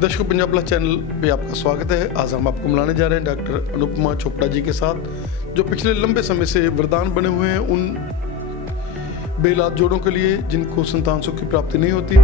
दर्शकों, Punjab plus channel पे आपका स्वागत है। आज हम आपको मिलाने जा रहे हैं डॉक्टर अनुपमा चोपड़ा जी के साथ, जो पिछले लंबे समय से वरदान बने हुए हैं उन बेलाद जोड़ों के लिए जिनको संतान सुख की प्राप्ति नहीं होती।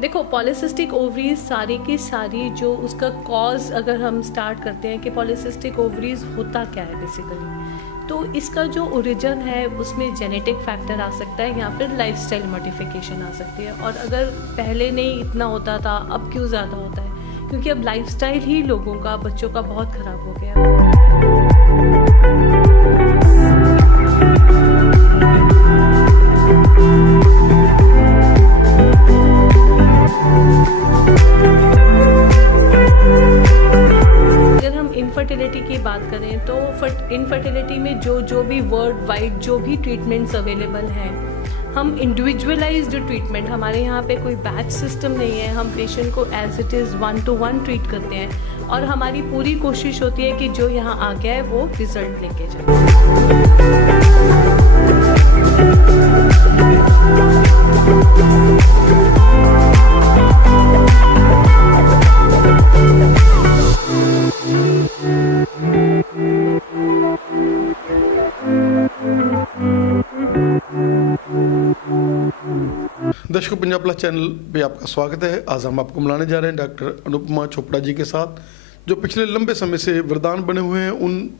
देखो, पॉलीसिस्टिक ओवरीज सारी की सारी जो उसका कॉज अगर हम स्टार्ट करते हैं कि पॉलीसिस्टिक ओवरीज होता क्या है बेसिकली, तो इसका जो ओरिजिन है उसमें जेनेटिक फैक्टर आ सकता है या फिर लाइफस्टाइल मॉडिफिकेशन आ सकती है। और अगर पहले नहीं इतना होता था, अब क्यों ज़्यादा होता है? क्योंकि अब लाइफस्टाइल ही लोगों का, बच्चों का बहुत ख़राब हो गया। इनफर्टिलिटी की बात करें तो इनफर्टिलिटी में जो भी वर्ल्ड वाइड जो भी ट्रीटमेंट्स अवेलेबल हैं, हम इंडिविजुअलाइज्ड ट्रीटमेंट, हमारे यहाँ पे कोई बैच सिस्टम नहीं है। हम पेशेंट को as it is 1-to-1 treat करते हैं और हमारी पूरी कोशिश होती है कि जो यहाँ आ गया है वो रिजल्ट लेके जाए। दर्शकों, पंजाब प्लस चैनल पे आपका स्वागत है। आज हम आपको मिलाने जा रहे हैं डॉक्टर अनुपमा चोपड़ा जी के साथ, जो पिछले लंबे समय से वरदान बने हुए हैं उन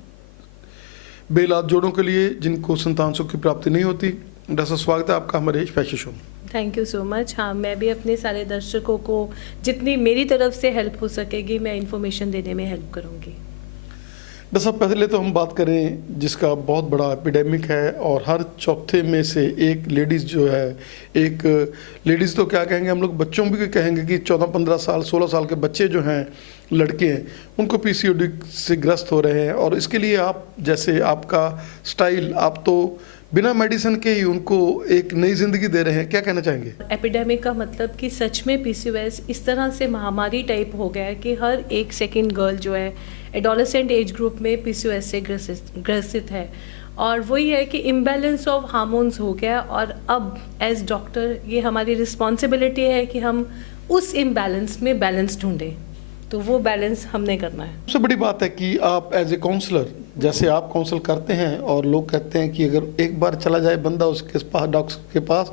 बेलाद जोड़ों के लिए जिनको संतान सुख की प्राप्ति नहीं होती। डॉक्टर साहब, स्वागत है आपका हमारे स्पेशल शो में। Thank you so much. हाँ, मैं भी अपने सारे दर्शकों को जितनी मेरी तरफ से हेल्प हो सकेगी मैं इन्फॉर्मेशन देने में हेल्प करूँगी। डॉक्टर साहब, पहले तो हम बात करें जिसका बहुत बड़ा एपिडेमिक है और हर चौथे में से एक लेडीज़ जो है, एक लेडीज़ तो क्या कहेंगे, हम लोग बच्चों भी कहेंगे कि 14-15 साल 16 साल के बच्चे जो हैं, लड़के हैं, उनको पीसीओडी से ग्रस्त हो रहे हैं। और इसके लिए आप, जैसे आपका स्टाइल, आप तो बिना मेडिसिन के ही उनको एक नई जिंदगी दे रहे हैं, क्या कहना चाहेंगे? एपिडेमिक का मतलब कि सच में पीसीओएस इस तरह से महामारी टाइप हो गया है कि हर एक सेकंड गर्ल जो है एडोलेसेंट एज ग्रुप में पीसीओएस से ग्रसित है। और वही है कि इम्बैलेंस ऑफ हार्मोन्स हो गया। और अब एज डॉक्टर ये हमारी रिस्पॉन्सिबिलिटी है कि हम उस इम्बैलेंस में बैलेंस ढूंढें, तो वो बैलेंस हमने करना है। सबसे बड़ी बात है कि आप एज ए काउंसलर, जैसे आप काउंसल करते हैं और लोग कहते हैं कि अगर एक बार चला जाए बंदा उसके पास, डॉक्टर के पास,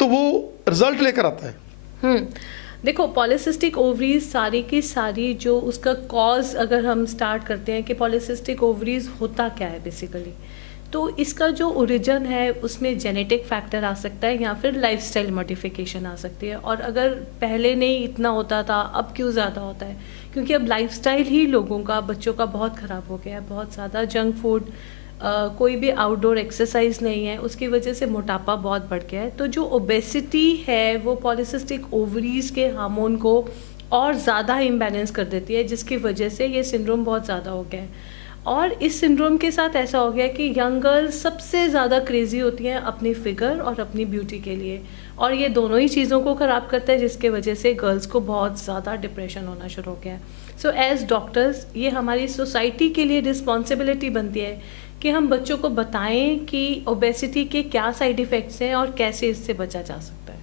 तो वो रिजल्ट लेकर आता है। देखो, पॉलीसिस्टिक ओवरीज सारी की सारी जो उसका कॉज अगर हम स्टार्ट करते हैं कि पॉलीसिस्टिक ओवरीज होता क्या है बेसिकली, तो इसका जो ओरिजिन है उसमें जेनेटिक फैक्टर आ सकता है या फिर लाइफस्टाइल मॉडिफिकेशन आ सकती है। और अगर पहले नहीं इतना होता था, अब क्यों ज़्यादा होता है? क्योंकि अब लाइफस्टाइल ही लोगों का, बच्चों का बहुत ख़राब हो गया है। बहुत ज़्यादा जंक फूड, कोई भी आउटडोर एक्सरसाइज नहीं है, उसकी वजह से मोटापा बहुत बढ़ गया है। तो जो ओबेसिटी है वो पॉलीसिस्टिक ओवरीज के हार्मोन को और ज़्यादा इम्बैलेंस कर देती है, जिसकी वजह से ये सिंड्रोम बहुत ज़्यादा हो गया है। और इस सिंड्रोम के साथ ऐसा हो गया कि यंग गर्ल्स सबसे ज़्यादा क्रेजी होती हैं अपनी फिगर और अपनी ब्यूटी के लिए, और ये दोनों ही चीज़ों को ख़राब करता है, जिसके वजह से गर्ल्स को बहुत ज़्यादा डिप्रेशन होना शुरू हो गया है। सो एज डॉक्टर्स ये हमारी सोसाइटी के लिए रिस्पॉन्सिबिलिटी बनती है कि हम बच्चों को बताएं कि ओबेसिटी के क्या साइड इफ़ेक्ट्स हैं और कैसे इससे बचा जा सकता है।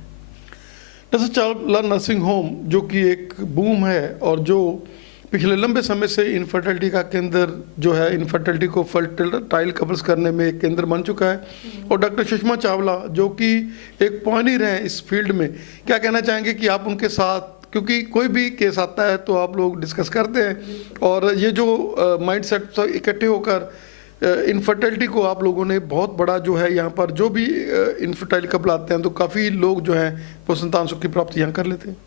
जैसे चावला नर्सिंग होम, जो कि एक बूम है और जो पिछले लंबे समय से इनफर्टिलिटी का केंद्र जो है, इनफर्टिलिटी को फर्टाइल कपल्स करने में एक केंद्र बन चुका है। और डॉक्टर सुषमा चावला जो कि एक पॉइनियर हैं इस फील्ड में, क्या कहना चाहेंगे कि आप उनके साथ, क्योंकि कोई भी केस आता है तो आप लोग डिस्कस करते हैं और ये जो माइंड सेट इकट्ठे होकर इनफर्टिलिटी को आप लोगों ने बहुत बड़ा जो है, यहाँ पर जो भी इनफर्टाइल कपल आते हैं तो काफ़ी लोग जो हैं वो संतान सुख की प्राप्ति यहाँ कर लेते हैं।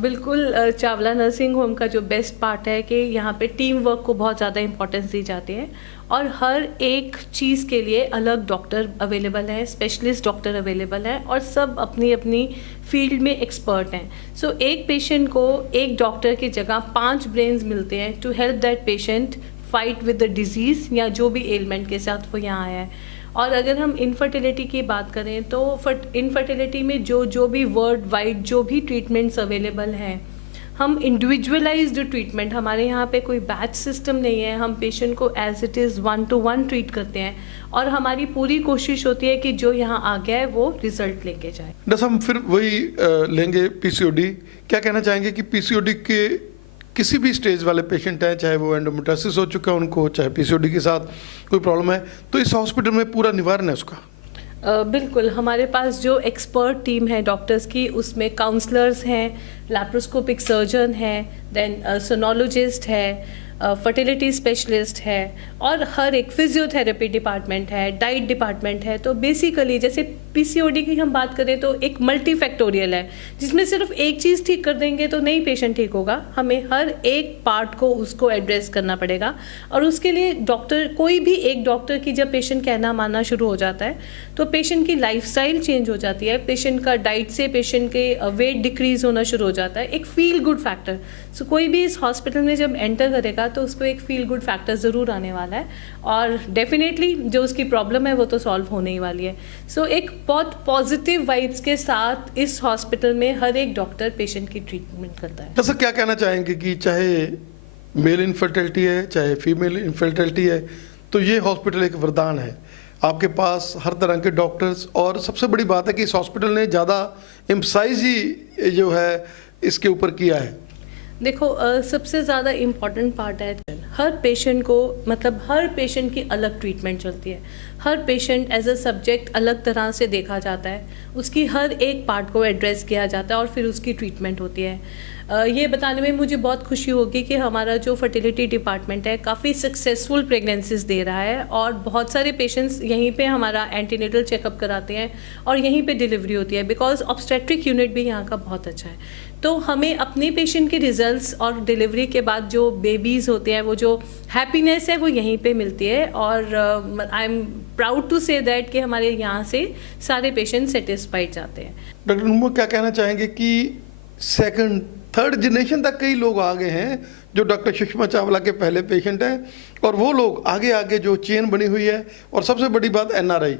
बिल्कुल, चावला नर्सिंग होम का जो बेस्ट पार्ट है कि यहाँ पे टीम वर्क को बहुत ज़्यादा इंपॉर्टेंस दी जाती है और हर एक चीज़ के लिए अलग डॉक्टर अवेलेबल हैं, स्पेशलिस्ट डॉक्टर अवेलेबल हैं और सब अपनी अपनी फील्ड में एक्सपर्ट हैं। सो एक पेशेंट को एक डॉक्टर की जगह 5 ब्रेन्स मिलते हैं to help that patient fight with the disease या जो भी एलिमेंट के साथ वो यहाँ आया है। और अगर हम इनफर्टिलिटी की बात करें तो इनफर्टिलिटी में जो भी वर्ल्ड वाइड जो भी ट्रीटमेंट्स अवेलेबल हैं, हम इंडिविजुअलाइज्ड ट्रीटमेंट, हमारे यहाँ पे कोई बैच सिस्टम नहीं है, हम पेशेंट को as it is 1-to-1 treat करते हैं और हमारी पूरी कोशिश होती है कि जो यहाँ आ गया है वो रिजल्ट लेके जाए। डॉक्टर हम फिर वही लेंगे पीसीओडी। क्या कहना चाहेंगे कि पीसीओडी के किसी भी स्टेज वाले पेशेंट हैं, चाहे वो एंडोमेट्रियोसिस हो चुका है उनको, चाहे पीसीओडी के साथ कोई प्रॉब्लम है, तो इस हॉस्पिटल में पूरा निवारण है उसका? बिल्कुल, हमारे पास जो एक्सपर्ट टीम है डॉक्टर्स की, उसमें काउंसलर्स हैं, लैप्रोस्कोपिक सर्जन है, देन सोनोलॉजिस्ट है, फर्टिलिटी स्पेशलिस्ट है और हर एक फिजियोथेरेपी डिपार्टमेंट है, डाइट डिपार्टमेंट है। तो बेसिकली जैसे पीसीओडी की हम बात करें तो एक मल्टी फैक्टोरियल है, जिसमें सिर्फ एक चीज़ ठीक कर देंगे तो नहीं पेशेंट ठीक होगा, हमें हर एक पार्ट को उसको एड्रेस करना पड़ेगा। और उसके लिए डॉक्टर, कोई भी एक डॉक्टर की जब पेशेंट कहना मानना शुरू हो जाता है तो पेशेंट की लाइफस्टाइल चेंज हो जाती है, पेशेंट का डाइट से पेशेंट के वेट डिक्रीज होना शुरू हो जाता है, एक फील गुड फैक्टर। सो कोई भी इस हॉस्पिटल में जब एंटर करेगा तो उसको एक फील गुड फैक्टर ज़रूर आने वाला है और डेफिनेटली जो उसकी प्रॉब्लम है वो तो सॉल्व होने ही वाली है। सो एक बहुत पॉजिटिव वाइब्स के साथ इस हॉस्पिटल में हर एक डॉक्टर पेशेंट की ट्रीटमेंट करता है। सर क्या कहना चाहेंगे कि चाहे मेल इनफर्टिलिटी है चाहे फीमेल इनफर्टिलिटी है, तो ये हॉस्पिटल एक वरदान है, आपके पास हर तरह के डॉक्टर्स, और सबसे बड़ी बात है कि इस हॉस्पिटल ने ज़्यादा एम्फसाइज ही जो है इसके ऊपर किया है। देखो सबसे ज़्यादा इम्पॉर्टेंट पार्ट है हर पेशेंट को, मतलब हर पेशेंट की अलग ट्रीटमेंट चलती है, हर पेशेंट एज अ सब्जेक्ट अलग तरह से देखा जाता है, उसकी हर एक पार्ट को एड्रेस किया जाता है और फिर उसकी ट्रीटमेंट होती है। ये बताने में मुझे बहुत खुशी होगी कि हमारा जो फर्टिलिटी डिपार्टमेंट है काफ़ी सक्सेसफुल प्रेगनेंसीज दे रहा है और बहुत सारे पेशेंट्स यहीं पे हमारा एंटीनेटल चेकअप कराते हैं और यहीं पे डिलीवरी होती है, बिकॉज ऑब्स्टेट्रिक यूनिट भी यहाँ का बहुत अच्छा है। तो हमें अपने पेशेंट के रिजल्ट्स और डिलीवरी के बाद जो बेबीज़ होते हैं, वो जो हैप्पीनेस है वो यहीं पे मिलती है और I am proud to say that कि हमारे यहाँ से सारे पेशेंट सेटिस्फाइड जाते हैं। डॉक्टर नुमो क्या कहना चाहेंगे कि सेकंड थर्ड जनरेशन तक कई लोग आ गए हैं जो डॉक्टर सुषमा चावला के पहले पेशेंट हैं, और वो लोग आगे आगे जो चेन बनी हुई है, और सबसे बड़ी बात एनआरआई,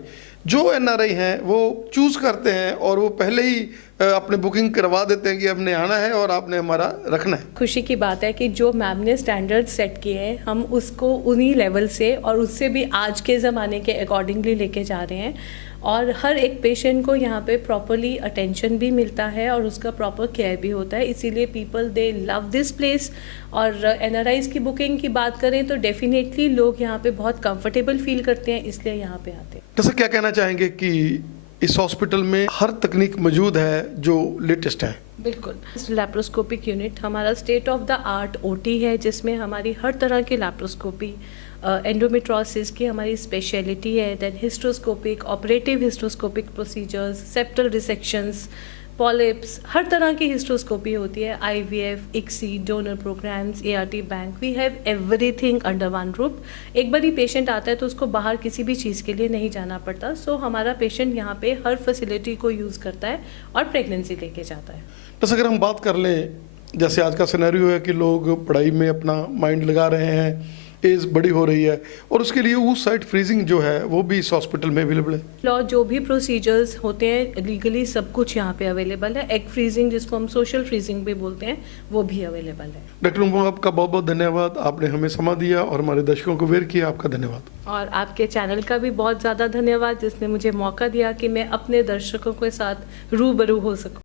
जो एनआरआई हैं वो चूज़ करते हैं और वो पहले ही अपने बुकिंग करवा देते हैं कि हमने आना है और आपने हमारा रखना है। खुशी की बात है कि जो मैम ने स्टैंडर्ड सेट किए हैं हम उसको उन्हीं लेवल से और उससे भी आज के ज़माने के अकॉर्डिंगली लेके जा रहे हैं और हर एक पेशेंट को यहाँ पे प्रॉपरली अटेंशन भी मिलता है और उसका प्रॉपर केयर भी होता है, इसीलिए people they love this place. और एनआरआईज की बुकिंग की बात करें तो डेफिनेटली लोग यहाँ पे बहुत कंफर्टेबल फील करते हैं, इसलिए यहाँ पे आते हैं। जैसे क्या कहना चाहेंगे कि इस हॉस्पिटल में हर तकनीक मौजूद है जो लेटेस्ट है? बिल्कुल, लैप्रोस्कोपिक यूनिट हमारा state of the art OT है, जिसमें हमारी हर तरह की लैप्रोस्कोपी, एंडोमेट्रोसिस की हमारी स्पेशलिटी है, then hysteroscopic, operative hysteroscopic procedures, septal resections, polyps, हर तरह की हिस्ट्रोस्कोपी होती है, IVF, ICSI, donor programmes, ART bank, we have everything under one roof. एक बार ही पेशेंट आता है तो उसको बाहर किसी भी चीज़ के लिए नहीं जाना पड़ता, सो हमारा पेशेंट यहाँ पे हर फैसिलिटी को यूज़ करता है और प्रेगनेंसी लेके जाता है। बस अगर हम बात कर लें, जैसे आज का सिनेरियो है कि लोग पढ़ाई में अपना माइंड लगा रहे हैं, एज बड़ी हो रही है, और उसके लिए वो साइड फ्रीजिंग जो है वो भी इस हॉस्पिटल में अवेलेबल है। लॉ जो भी प्रोसीजर्स होते हैं लीगली सब कुछ यहाँ पे अवेलेबल है। एग फ्रीजिंग जिसको हम सोशल फ्रीजिंग भी बोलते हैं वो भी अवेलेबल है। डॉक्टर नुमो आपका बहुत बहुत धन्यवाद, आपने हमें समय दिया और हमारे दर्शकों को अवेयर किया, आपका धन्यवाद। और आपके चैनल का भी बहुत ज़्यादा धन्यवाद जिसने मुझे मौका दिया कि मैं अपने दर्शकों के साथ रूबरू हो सकूँ।